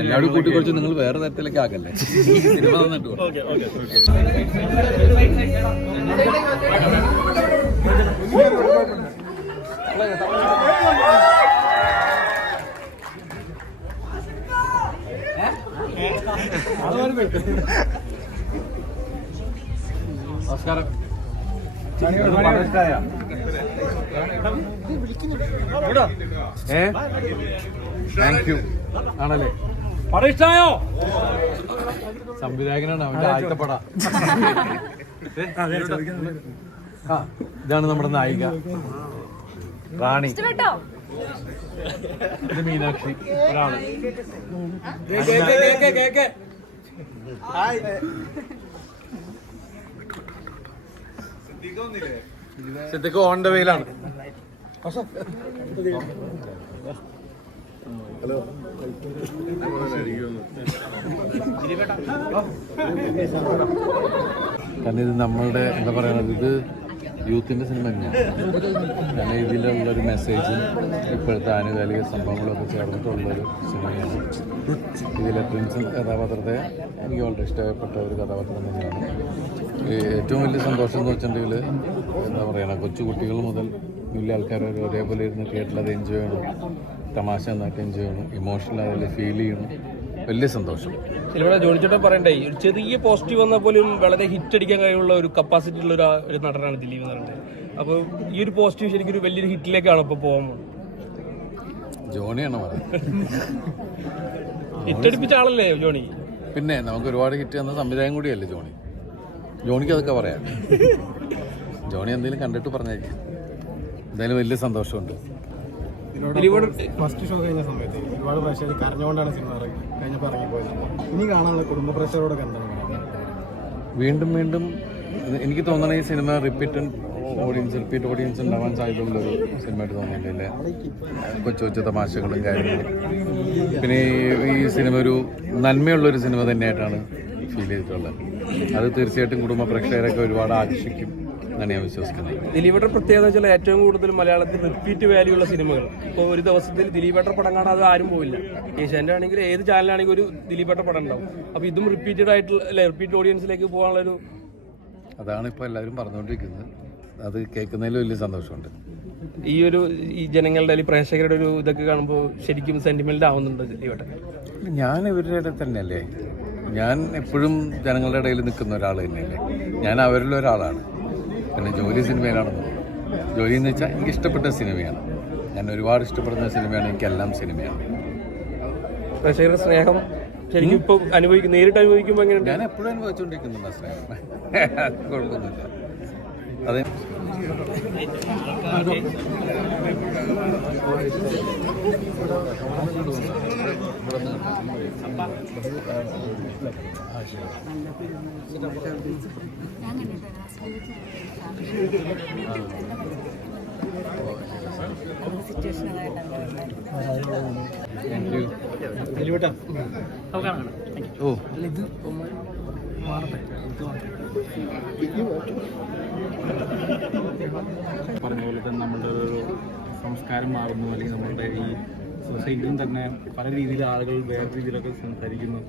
എല്ലാവരും കൂട്ടി കുറിച്ച് നിങ്ങൾ വേറെ തരത്തിലേക്ക് ആക്കല്ലേ. സിനിമ നന്നിട്ട് നമസ്കാരം. താങ്ക് യു ആണല്ലേ. പടയിഷ്ടായോ? സംവിധായകനാണ് അവന്റെ ആദ്യത്തെ പട. ഇതാണ് നമ്മുടെ നായിക റാണി. ഇത് മീനാക്ഷി. ഒരാള് സിദ്ദിഖ് ഓൺ ദ വേയിലാണ്. ഹലോ കാരണം ഇത് നമ്മളുടെ എന്താ പറയുന്നത്, ഇത് യൂത്തിൻ്റെ സിനിമ തന്നെയാണ്. കാരണം ഇതിലുള്ളൊരു മെസ്സേജും ഇപ്പോഴത്തെ ആനുകാലിക സംഭവങ്ങളൊക്കെ ചേർന്നിട്ടുള്ളൊരു സിനിമയാണ്. ഇതിലെ പ്രിൻസ് കഥാപാത്രത്തെ എനിക്ക് വളരെ ഇഷ്ടപ്പെട്ട ഒരു കഥാപാത്രം തന്നെയാണ്. ഏറ്റവും വലിയ സന്തോഷം എന്ന് വെച്ചിട്ടുണ്ടെങ്കിൽ എന്താ പറയുക, കൊച്ചു കുട്ടികൾ മുതൽ വലിയ ആൾക്കാർ ഒരേപോലെ ഇരുന്ന് കേട്ടിലത് എൻജോയ് ചെയ്യണം, തമാശ നന്നായിട്ട് എൻജോയ് ചെയ്യണം, ഇമോഷണൽ അതിൽ ഫീൽ ചെയ്യണം. വലിയ സന്തോഷം. ഇവിടെ ജോണിച്ചേട്ടൻ പറയണ്ടേ, ഒരു ചെറിയ പോസിറ്റീവ് വന്നാൽ പോലും വളരെ ഹിറ്റ് അടിക്കാൻ കഴിയുള്ള ഒരു കപ്പാസിറ്റി ഉള്ള ഒരു നടനാണ് ദിലീപ് എന്ന് പറയുന്നത്. അപ്പോൾ ഈ ഒരു പോസിറ്റീവ് ശരിക്കും ഒരു വലിയൊരു ഹിറ്റിലേക്കാണ് ഇപ്പോൾ പോകാൻ പോകുന്നത്. ജോണിയാണ് പറയുന്നത്. ഹിറ്റ് അടിപ്പിച്ച ആളല്ലേ ജോണി? പിന്നെ നമുക്ക് ഒരുപാട് ഹിറ്റ് തന്ന സംവിധായകൻ കൂടിയല്ലേ ജോണി. ജോണിക്ക് അതൊക്കെ പറയാം. ജോണി എന്തെങ്കിലും കണ്ടിട്ട് പറഞ്ഞേക്കും. എന്തായാലും വലിയ സന്തോഷമുണ്ട്. ഫസ്റ്റ് ഷോ കഴിഞ്ഞ സമയത്ത് ഒരുപാട് പ്രേക്ഷകർ കരഞ്ഞുകൊണ്ടാണ് സിനിമ കഴിഞ്ഞപ്പോൾ ഇറങ്ങിപ്പോയത്. ഇനി കാണാനുള്ള കുടുംബ പ്രേക്ഷകരോടൊക്കെ എന്താണ്? വീണ്ടും വീണ്ടും എനിക്ക് തോന്നണ ഈ സിനിമ റിപ്പീറ്റ് ഓഡിയൻസ് ഉണ്ടാവാൻ സാധ്യതയുള്ളൊരു സിനിമയായിട്ട് തോന്നിയിട്ടില്ലേ. കൊച്ചു കൊച്ചു തമാശകളും കാര്യങ്ങളും. പിന്നെ ഈ സിനിമ ഒരു നന്മയുള്ളൊരു സിനിമ തന്നെയായിട്ടാണ് ഫീൽ ചെയ്തിട്ടുള്ളത്. അത് തീർച്ചയായിട്ടും കുടുംബ പ്രേക്ഷകരൊക്കെ ഒരുപാട് ആകർഷിക്കും എന്നാണ് ഞാൻ വിശ്വസിക്കുന്നത്. ദിലീപേട്ടർ പ്രത്യേകത വെച്ചാൽ ഏറ്റവും കൂടുതൽ മലയാളത്തിൽ റിപ്പീറ്റ് വാല്യൂ ഉള്ള സിനിമകൾ. ഇപ്പോൾ ഒരു ദിവസത്തിൽ ദിലീപേട്ടർ പടം കാണാതെ ആരും പോവില്ല. ഏഷ്യാൻ്റെ ആണെങ്കിൽ ഏത് ചാനലാണെങ്കിൽ ഒരു ദിലീപേട്ടർ പടം ഉണ്ടാവും. അപ്പോൾ ഇതും റിപ്പീറ്റഡ് ആയിട്ടുള്ള റിപ്പീറ്റ് ഓഡിയൻസിലേക്ക് പോകാനുള്ളൊരു അതാണ് ഇപ്പോൾ എല്ലാവരും പറഞ്ഞുകൊണ്ടിരിക്കുന്നത്. അത് കേൾക്കുന്നതിൽ വലിയ സന്തോഷമുണ്ട്. ഈ ജനങ്ങളുടെ അല്ലെങ്കിൽ പ്രേക്ഷകരുടെ ഒരു ഇതൊക്കെ കാണുമ്പോൾ ശരിക്കും സെന്റിമെന്റ് ആവുന്നുണ്ട് ദിലീപേട്ടൻ. ഞാൻ ഇവരുടെ ഇടയിൽ തന്നെയല്ലേ. ഞാൻ എപ്പോഴും ജനങ്ങളുടെ ഇടയിൽ നിൽക്കുന്ന ഒരാൾ തന്നെയല്ലേ. ഞാൻ അവരിലൊരാളാണ്. പിന്നെ ജോലി സിനിമയിലാണെന്ന്. ജോലി എന്ന് വെച്ചാൽ എനിക്ക് ഇഷ്ടപ്പെട്ട സിനിമയാണ്. ഞാൻ ഒരുപാട് ഇഷ്ടപ്പെടുന്ന സിനിമയാണ്. എനിക്കെല്ലാം സിനിമയാണ്. പ്രേക്ഷകരുടെ സ്നേഹം ശരിക്കും ഇപ്പോൾ നേരിട്ട് അനുഭവിക്കുമ്പോൾ എങ്ങനെയുണ്ട്? ഞാൻ എപ്പോഴും അനുഭവിച്ചുകൊണ്ടിരിക്കുന്നുണ്ട് സ്നേഹം. കുഴപ്പമൊന്നുമില്ല. അതെ. പറഞ്ഞ പോലെ തന്നെ നമ്മളുടെ ഒരു സംസ്കാരം മാറുന്നു, അല്ലെങ്കിൽ നമ്മളുടെ ഈ സൊസൈറ്റിയും തന്നെ പല രീതിയിൽ ആളുകൾ വേറെ രീതിയിലൊക്കെ സംസാരിക്കുന്നു.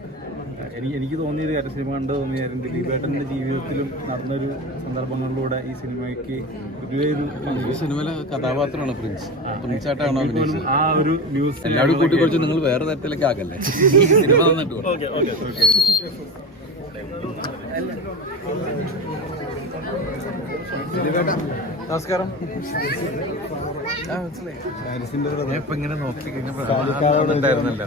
എനിക്ക് തോന്നിയൊരു കാര്യം, സിനിമ കണ്ടു തോന്നിയ കാര്യം, ദിലീപേട്ടൻ്റെ ജീവിതത്തിലും നടന്നൊരു സന്ദർഭങ്ങളിലൂടെ ഈ സിനിമയ്ക്ക് ഈ സിനിമയിലെ കഥാപാത്രമാണ് പ്രിൻസായിട്ടാണോ ആ ഒരു ന്യൂസ് എല്ലാവരും കൂട്ടി കുറിച്ച് നിങ്ങൾ വേറെ തരത്തിലേക്ക് ആക്കല്ലേ. സിനിമ നന്നിട്ട് നമസ്കാരം. ഞാൻ ഇപ്പൊ ഇങ്ങനെ നോക്കി കഴിഞ്ഞപ്പോ ഉണ്ടായിരുന്നല്ലോ.